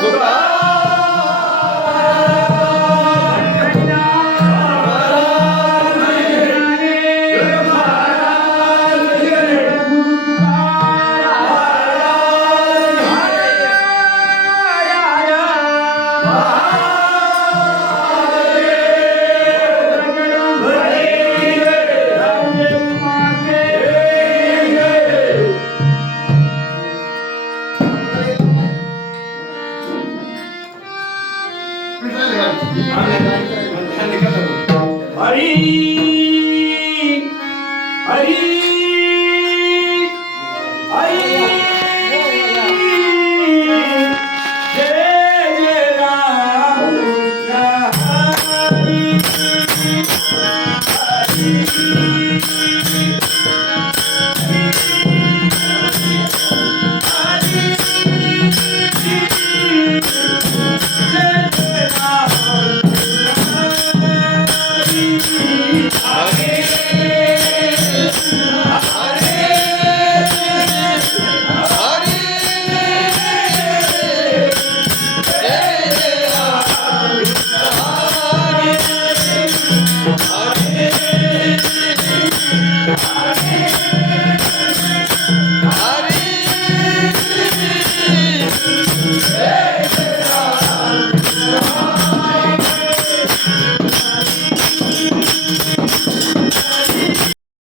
Vamos lá! Hari Hari Yes.